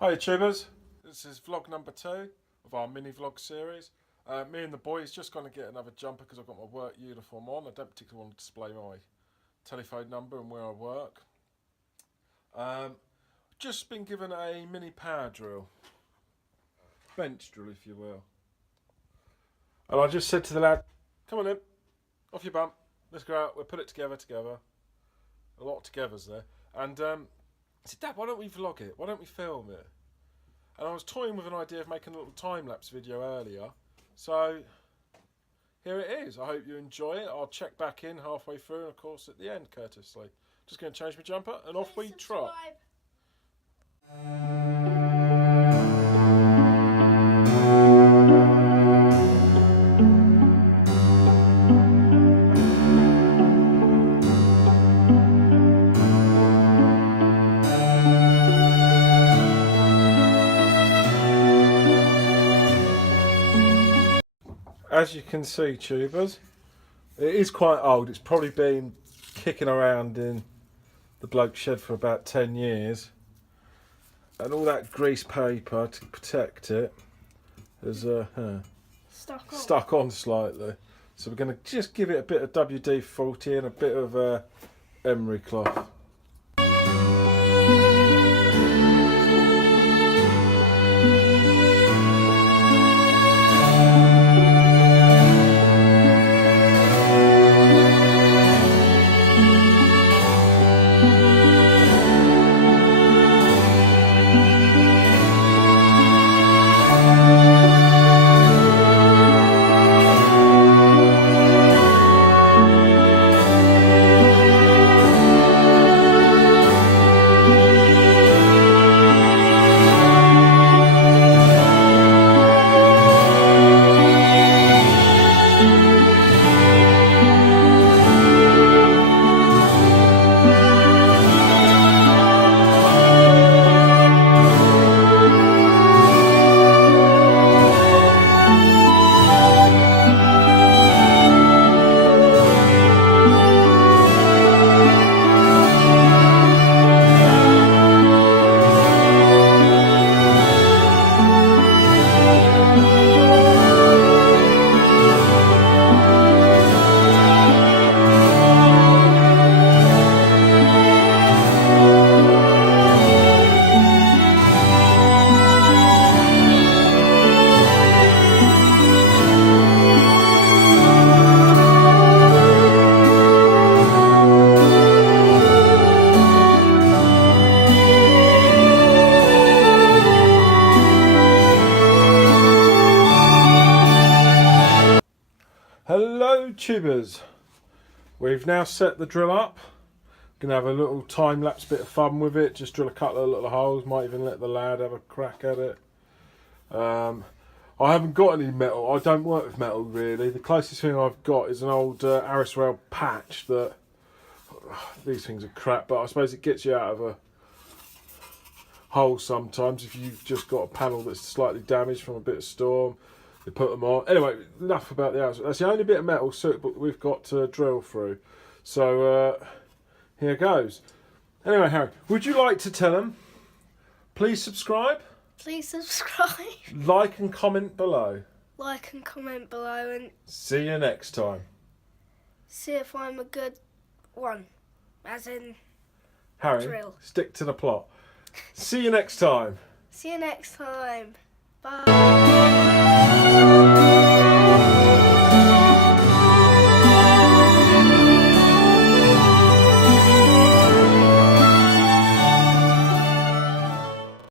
Hi tubers, this is vlog number 2 of our mini vlog series. Me and the boys just going to get another jumper because I've got my work uniform on. I don't particularly want to display my telephone number and where I work. Just been given a mini power drill, bench drill if you will. And I just said to the lad, come on in, off your bum, let's go out, we'll put it together. A lot of togethers there. And I said, Dad, why don't we vlog it? Why don't we film it? And I was toying with an idea of making a little time-lapse video earlier. So here it is. I hope you enjoy it. I'll check back in halfway through and of course at the end courteously. Just going to change my jumper and off we trot. As you can see, tubers, it is quite old. It's probably been kicking around in the bloke's shed for about 10 years. And all that grease paper to protect it is stuck on slightly. So we're going to just give it a bit of WD-40 and a bit of emery cloth. Hello tubers, we've now set the drill up. Gonna have a little time-lapse bit of fun with it, just drill a couple of little holes, might even let the lad have a crack at it. I haven't got any metal, I don't work with metal really. The closest thing I've got is an old Arris rail patch that, these things are crap, but I suppose it gets you out of a hole sometimes if you've just got a panel that's slightly damaged from a bit of storm. They put them on. Anyway, enough about the outside. That's the only bit of metal suitable that we've got to drill through. So here goes. Anyway, Harry, would you like to tell them? Please subscribe. Please subscribe. Like and comment below. Like and comment below and see you next time. see if I'm a good one. As in Harry, drill. Stick to the plot. See you next time. See you next time. Bye.